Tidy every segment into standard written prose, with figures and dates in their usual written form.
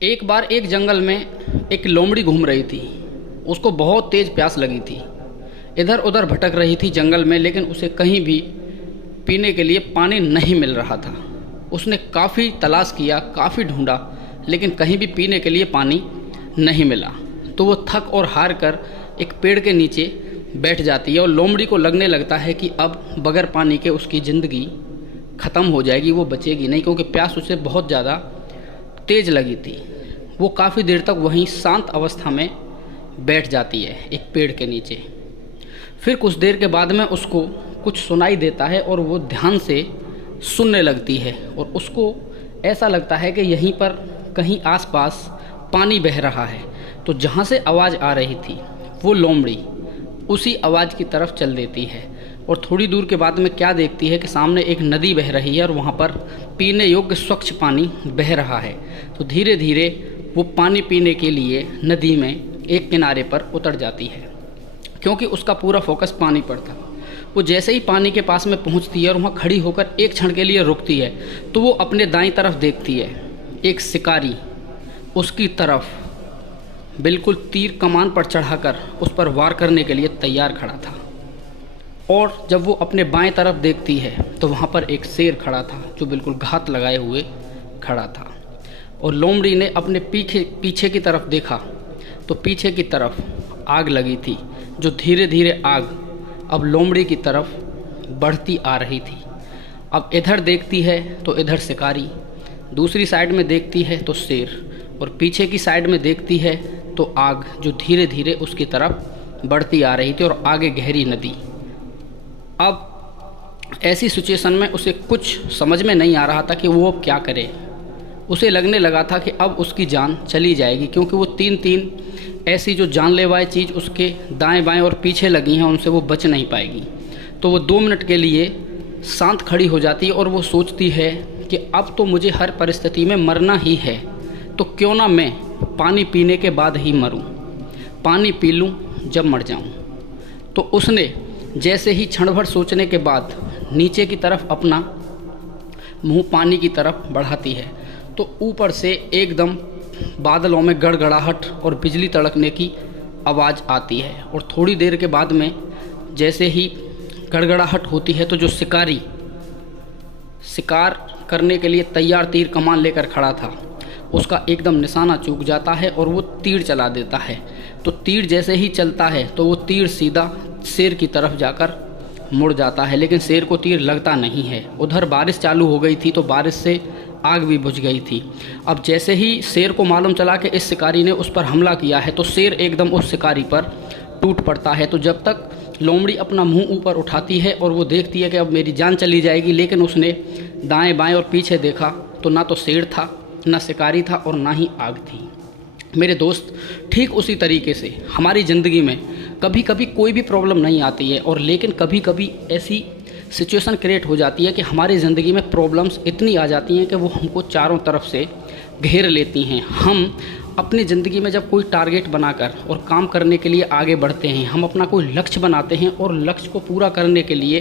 एक बार एक जंगल में एक लोमड़ी घूम रही थी। उसको बहुत तेज़ प्यास लगी थी। इधर उधर भटक रही थी जंगल में, लेकिन उसे कहीं भी पीने के लिए पानी नहीं मिल रहा था। उसने काफ़ी तलाश किया, काफ़ी ढूंढा, लेकिन कहीं भी पीने के लिए पानी नहीं मिला। तो वो थक और हार कर एक पेड़ के नीचे बैठ जाती है और लोमड़ी को लगने लगता है कि अब बगैर पानी के उसकी ज़िंदगी ख़त्म हो जाएगी, वो बचेगी नहीं, क्योंकि प्यास उसे बहुत ज़्यादा तेज़ लगी थी। वो काफ़ी देर तक वहीं शांत अवस्था में बैठ जाती है एक पेड़ के नीचे। फिर कुछ देर के बाद में उसको कुछ सुनाई देता है और वो ध्यान से सुनने लगती है और उसको ऐसा लगता है कि यहीं पर कहीं आसपास पानी बह रहा है। तो जहाँ से आवाज़ आ रही थी वो लोमड़ी उसी आवाज़ की तरफ चल देती है और थोड़ी दूर के बाद में क्या देखती है कि सामने एक नदी बह रही है और वहाँ पर पीने योग्य स्वच्छ पानी बह रहा है। तो धीरे धीरे वो पानी पीने के लिए नदी में एक किनारे पर उतर जाती है, क्योंकि उसका पूरा फोकस पानी पर था। वो जैसे ही पानी के पास में पहुँचती है और वहाँ खड़ी होकर एक क्षण के लिए रुकती है, तो वो अपने दाईं तरफ देखती है। एक शिकारी उसकी तरफ बिल्कुल तीर कमान पर चढ़ाकर उस पर वार करने के लिए तैयार खड़ा था। और जब वो अपने बाएं तरफ देखती है तो वहाँ पर एक शेर खड़ा था जो बिल्कुल घात लगाए हुए खड़ा था। और लोमड़ी ने अपने पीछे की तरफ देखा तो पीछे की तरफ आग लगी थी, जो धीरे धीरे आग अब लोमड़ी की तरफ बढ़ती आ रही थी। अब इधर देखती है तो इधर शिकारी, दूसरी साइड में देखती है तो शेर, और पीछे की साइड में देखती है तो आग जो धीरे धीरे उसकी तरफ बढ़ती आ रही थी और आगे गहरी नदी। अब ऐसी सिचुएशन में उसे कुछ समझ में नहीं आ रहा था कि वो अब क्या करे। उसे लगने लगा था कि अब उसकी जान चली जाएगी, क्योंकि वो तीन ऐसी जो जानलेवा चीज़ उसके दाएं बाएं और पीछे लगी हैं उनसे वो बच नहीं पाएगी। तो वो 2 मिनट के लिए शांत खड़ी हो जाती है और वो सोचती है कि अब तो मुझे हर परिस्थिति में मरना ही है, तो क्यों ना मैं पानी पीने के बाद ही मरूं, पानी पी लूं जब मर जाऊं। तो उसने जैसे ही क्षण भर सोचने के बाद नीचे की तरफ अपना मुंह पानी की तरफ बढ़ाती है, तो ऊपर से एकदम बादलों में गड़गड़ाहट और बिजली तड़कने की आवाज़ आती है। और थोड़ी देर के बाद में जैसे ही गड़गड़ाहट होती है तो जो शिकारी शिकार करने के लिए तैयार तीर कमान लेकर खड़ा था उसका एकदम निशाना चूक जाता है और वो तीर चला देता है। तो तीर जैसे ही चलता है तो वो तीर सीधा शेर की तरफ जाकर मुड़ जाता है, लेकिन शेर को तीर लगता नहीं है। उधर बारिश चालू हो गई थी तो बारिश से आग भी बुझ गई थी। अब जैसे ही शेर को मालूम चला कि इस शिकारी ने उस पर हमला किया है तो शेर एकदम उस शिकारी पर टूट पड़ता है। तो जब तक लोमड़ी अपना मुंह ऊपर उठाती है और वो देखती है कि अब मेरी जान चली जाएगी, लेकिन उसने दाएं बाएं और पीछे देखा तो ना तो शेर था, ना शिकारी था और ना ही आग थी। मेरे दोस्त, ठीक उसी तरीके से हमारी ज़िंदगी में कभी कभी कोई भी प्रॉब्लम नहीं आती है, और लेकिन कभी कभी ऐसी सिचुएशन क्रिएट हो जाती है कि हमारी ज़िंदगी में प्रॉब्लम्स इतनी आ जाती हैं कि वो हमको चारों तरफ से घेर लेती हैं। हम अपनी ज़िंदगी में जब कोई टारगेट बनाकर और काम करने के लिए आगे बढ़ते हैं, हम अपना कोई लक्ष्य बनाते हैं और लक्ष्य को पूरा करने के लिए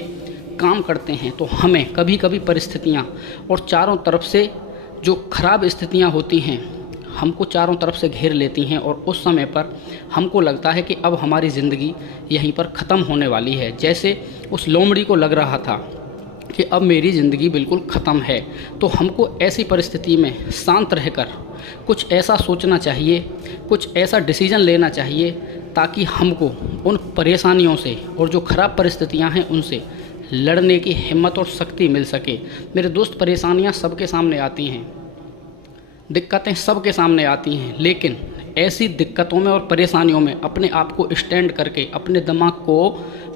काम करते हैं, तो हमें कभी कभी परिस्थितियाँ और चारों तरफ से जो खराब स्थितियाँ होती हैं हमको चारों तरफ से घेर लेती हैं, और उस समय पर हमको लगता है कि अब हमारी ज़िंदगी यहीं पर ख़त्म होने वाली है। जैसे उस लोमड़ी को लग रहा था कि अब मेरी ज़िंदगी बिल्कुल ख़त्म है। तो हमको ऐसी परिस्थिति में शांत रहकर कुछ ऐसा सोचना चाहिए, कुछ ऐसा डिसीजन लेना चाहिए ताकि हमको उन परेशानियों से और जो ख़राब परिस्थितियाँ हैं उनसे लड़ने की हिम्मत और शक्ति मिल सके। मेरे दोस्त, परेशानियाँ सबके सामने आती हैं, दिक्कतें सबके सामने आती हैं, लेकिन ऐसी दिक्कतों में और परेशानियों में अपने आप को स्टैंड करके, अपने दिमाग को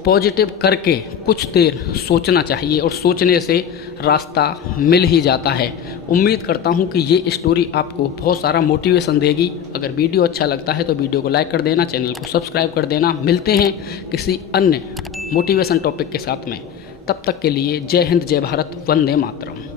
पॉजिटिव करके कुछ देर सोचना चाहिए, और सोचने से रास्ता मिल ही जाता है। उम्मीद करता हूँ कि ये स्टोरी आपको बहुत सारा मोटिवेशन देगी। अगर वीडियो अच्छा लगता है तो वीडियो को लाइक कर देना, चैनल को सब्सक्राइब कर देना। मिलते हैं किसी अन्य मोटिवेशन टॉपिक के साथ में। तब तक के लिए जय हिंद, जय भारत, वंदे मातरम।